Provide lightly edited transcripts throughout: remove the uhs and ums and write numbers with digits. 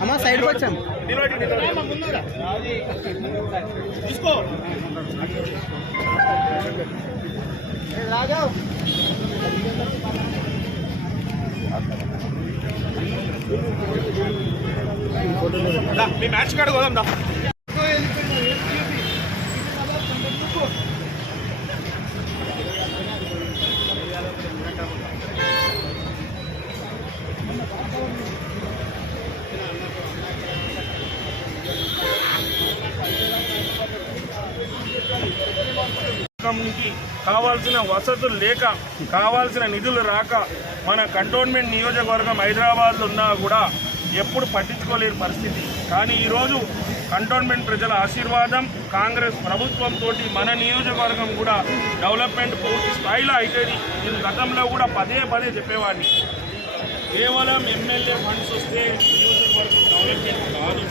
అమ్మా సైడ్కి వచ్చాం తీసుకో రాజా మీ మ్యాచ్ కార్డు పోదాం దా కావాల్సిన వసతులు లేక కావాల్సిన నిధులు రాక మన కంటోన్మెంట్ నియోజకవర్గం హైదరాబాద్లో ఉన్నా కూడా ఎప్పుడు పట్టించుకోలేని పరిస్థితి. కానీ ఈరోజు కంటోన్మెంట్ ప్రజల ఆశీర్వాదం కాంగ్రెస్ ప్రభుత్వంతో మన నియోజకవర్గం కూడా డెవలప్మెంట్ పూర్తి స్థాయిలో అవుతుంది. నేను గతంలో కూడా పదే పదే చెప్పేవాడిని, కేవలం ఎమ్మెల్యే ఫండ్స్ వస్తే నియోజకవర్గం డెవలప్మెంట్ కాదు.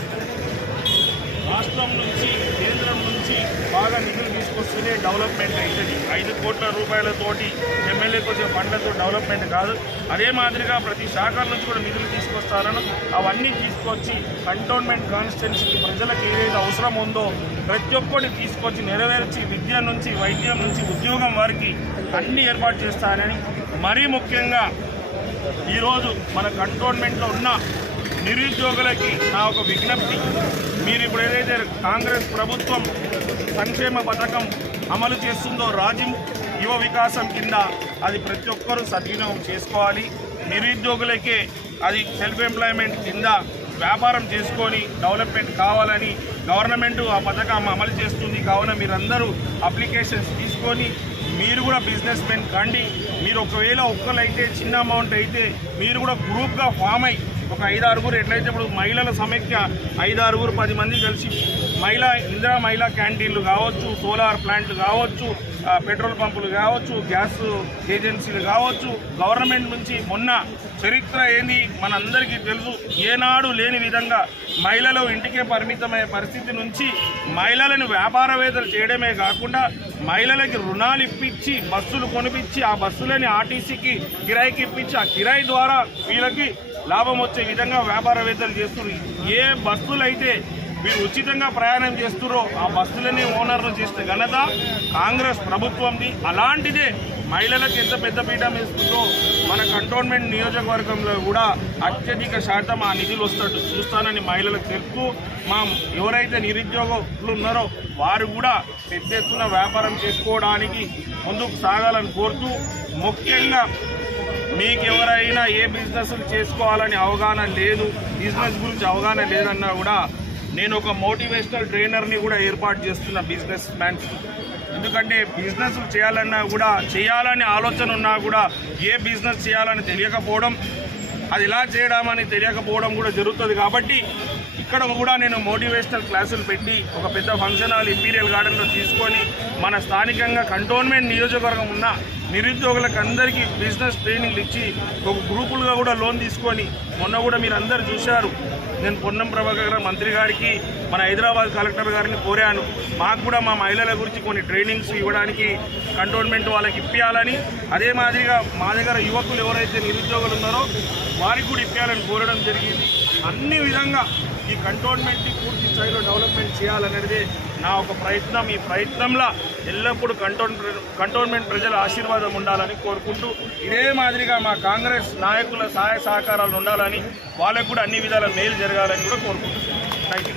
రాష్ట్రం నుంచి కేంద్రం నుంచి బాగా నిధులు తీసుకొస్తేనే డెవలప్మెంట్ అవుతుంది. 5 కోట్ల రూపాయలతోటి ఎమ్మెల్యేకి వచ్చే ఫండ్లతో డెవలప్మెంట్ కాదు. అదే మాదిరిగా ప్రతి శాఖల నుంచి కూడా నిధులు తీసుకొస్తారని అవన్నీ తీసుకొచ్చి కంటోన్మెంట్ కాన్స్టిట్యున్సీకి ప్రజలకు ఏదైతే అవసరం ఉందో ప్రతి ఒక్కటి తీసుకొచ్చి నెరవేర్చి విద్య నుంచి వైద్యం నుంచి ఉద్యోగం వారికి అన్ని ఏర్పాటు చేస్తారని, మరీ ముఖ్యంగా ఈరోజు మన కంటోన్మెంట్లో ఉన్న నిరుద్యోగులకి నా ఒక విజ్ఞప్తి, మీరు ఇప్పుడు ఏదైతే కాంగ్రెస్ ప్రభుత్వం సంక్షేమ పథకం అమలు చేస్తుందో రాజ్యం యువ వికాసం కింద అది ప్రతి ఒక్కరూ సద్వినియోగం చేసుకోవాలి. నిరుద్యోగులకే అది సెల్ఫ్ ఎంప్లాయ్మెంట్ కింద వ్యాపారం చేసుకొని డెవలప్మెంట్ కావాలని గవర్నమెంట్ ఆ పథకం అమలు చేస్తుంది. కావున మీరందరూ అప్లికేషన్స్ తీసుకొని మీరు కూడా బిజినెస్ మెన్ కండి. మీరు ఒకవేళ ఒక్కరైతే చిన్న అమౌంట్ అయితే మీరు కూడా గ్రూప్గా ఫామ్ అయ్యి ఒక 5-6 ఎట్లయితే ఇప్పుడు మహిళల సమైక్య 5-6 10 మంది కలిసి ఇందిరా మహిళా క్యాంటీన్లు కావచ్చు, సోలార్ ప్లాంట్లు కావచ్చు, పెట్రోల్ పంపులు కావచ్చు, గ్యాస్ ఏజెన్సీలు కావచ్చు, గవర్నమెంట్ నుంచి మొన్న చరిత్ర ఏంది మనందరికీ తెలుసు. ఏనాడు లేని విధంగా మహిళలు ఇంటికే పరిమితమయ్యే పరిస్థితి నుంచి మహిళలను వ్యాపారవేత్తలు చేయడమే కాకుండా మహిళలకి రుణాలు ఇప్పించి బస్సులు కొనిపించి ఆ బస్సులని ఆర్టీసీకి కిరాయికి ఇప్పించి ఆ కిరాయి ద్వారా వీళ్ళకి లాభం వచ్చే విధంగా వ్యాపారవేత్తలు చేస్తున్నారు. ఏ బస్సులు అయితే మీరు ఉచితంగా ప్రయాణం చేస్తున్నారో ఆ బస్సులని ఓనర్లు చేసిన ఘనత కాంగ్రెస్ ప్రభుత్వంది. అలాంటిదే మహిళలకు ఎంత పెద్ద పీఠం వేస్తుందో మన కంటోన్మెంట్ నియోజకవర్గంలో కూడా అత్యధిక శాతం ఆ నిధులు వస్తట్టు చూస్తానని మహిళలకు తెలుపుతూ ఎవరైతే నిరుద్యోగులు ఉన్నారో వారు కూడా పెద్ద ఎత్తున వ్యాపారం చేసుకోవడానికి ముందుకు సాగాలని కోరుతూ, ముఖ్యంగా మీకు ఎవరైనా ఏ బిజినెస్ చేసుకోవాలని అవగాహన లేదు, బిజినెస్ గురించి అవగాహన లేదన్నా కూడా నేను ఒక మోటివేషనల్ ట్రైనర్ని కూడా ఏర్పాటు చేస్తున్న బిజినెస్ మ్యాన్స్కి. ఎందుకంటే బిజినెస్ చేయాలన్నా కూడా చేయాలని ఆలోచన ఉన్నా కూడా ఏ బిజినెస్ చేయాలని తెలియకపోవడం, అది ఎలా చేయడమని తెలియకపోవడం కూడా జరుగుతుంది. కాబట్టి ఇక్కడ కూడా నేను మోటివేషనల్ క్లాసులు పెట్టి ఒక పెద్ద ఫంక్షన్ హాల్ ఇంపీరియల్ గార్డెన్లో తీసుకొని మన స్థానికంగా కంటోన్మెంట్ నియోజకవర్గం ఉన్న నిరుద్యోగులకు అందరికీ బిజినెస్ ట్రైనింగ్లు ఇచ్చి ఒక గ్రూపులుగా కూడా లోన్ తీసుకొని మొన్న కూడా మీరు అందరు చూశారు. నేను పొన్నం ప్రభాకర్ మంత్రి గారికి మన హైదరాబాద్ కలెక్టర్ గారిని కోరాను, మాకు కూడా మా మహిళల గురించి కొన్ని ట్రైనింగ్స్ ఇవ్వడానికి కంటోన్మెంట్ వాళ్ళకి ఇప్పించాలని, అదే మాదిరిగా మా దగ్గర యువకులు ఎవరైతే నిరుద్యోగులు ఉన్నారో వారికి కూడా ఇప్పించాలని కోరడం జరిగింది. అన్ని విధంగా ఈ కంటోన్మెంట్ని పూర్తి స్థాయిలో డెవలప్మెంట్ చేయాలనేది నా ఒక ప్రయత్నం. ఈ ప్రయత్నంలో ఎల్లప్పుడూ కంటోన్మెంట్ ప్రజల ఆశీర్వాదం ఉండాలని కోరుకుంటూ, ఇదే మాదిరిగా మా కాంగ్రెస్ నాయకుల సహాయ సహకారాలు ఉండాలని, వాళ్ళకు కూడా అన్ని విధాల మేలు జరగాలని కూడా కోరుకుంటున్నాను. Thank you.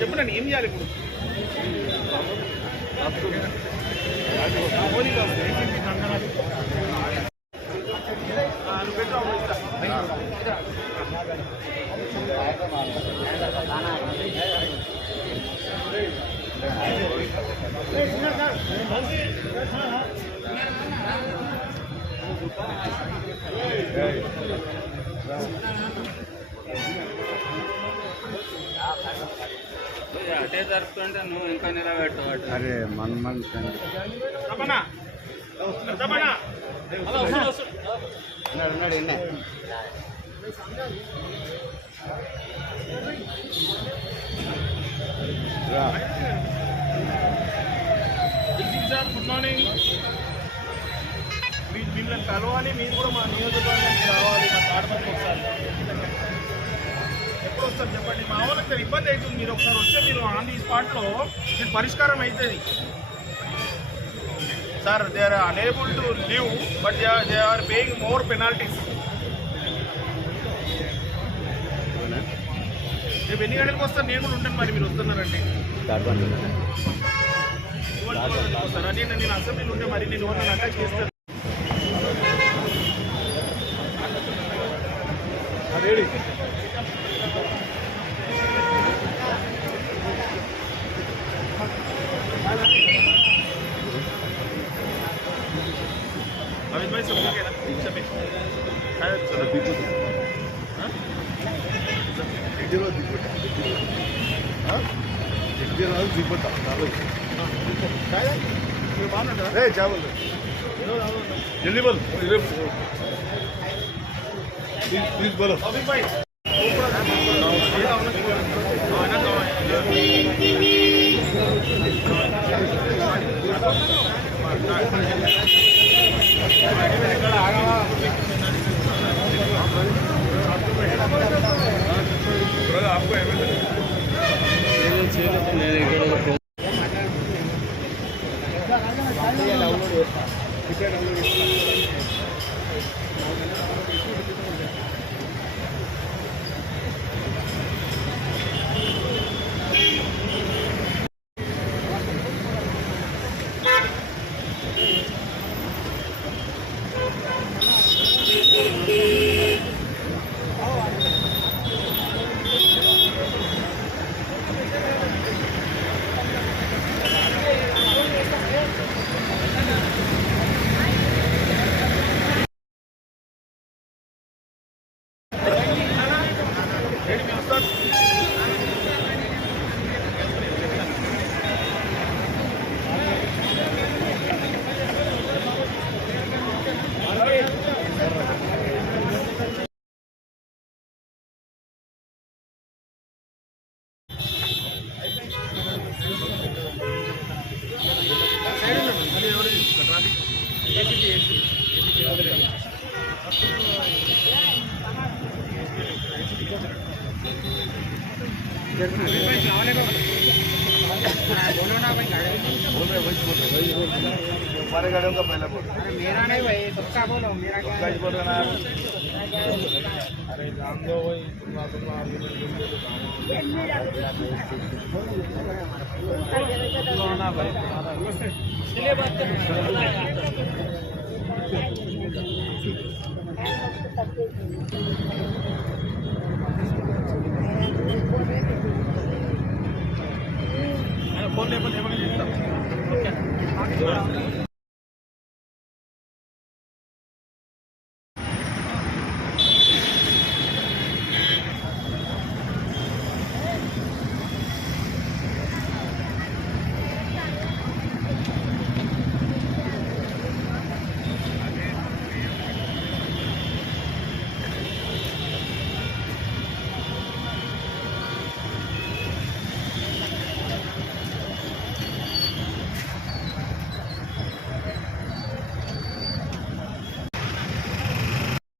చెప్పండి ఏం చేయాలి ఇప్పుడు అటే జరుపుతుంటే నువ్వు ఇంకా నిలబెట్టు. అరే మన గుడ్ మార్నింగ్. మిమ్మల్ని కలవాలి, మీరు కూడా మా నియోజకవర్గానికి రావాలి, మా తాడపల్లికి ఒకసారి. ఎప్పుడు వస్తారు చెప్పండి? మా వాళ్ళకి ఇబ్బంది అవుతుంది. మీరు ఒకసారి వస్తే మీరు ఆన్ ది స్పాట్లో మీరు పరిష్కారం అవుతుంది. Sir they are unable to live but they are paying more penalties. రేపు ఎన్ని గంటలకు వస్తారు? నేను కూడా ఉంటాను. మరి మీరు వస్తున్నారండి వస్తారు అదే నేను అసెంబ్లీలో ఉంటే మరి నేను ఓనర్ అటాక్ చేస్తాను. अमित भाई सब ठीक है ना? सब जल्दी बोल प्लीज बोलो अमित भाई आपको हमारे गाड़ियों का पहला बोल। मेरा नहीं भाई, सबका बोलो। मेरा क्या बोल रहा है? अरे जान दो भाई, चलिए बात फोन ले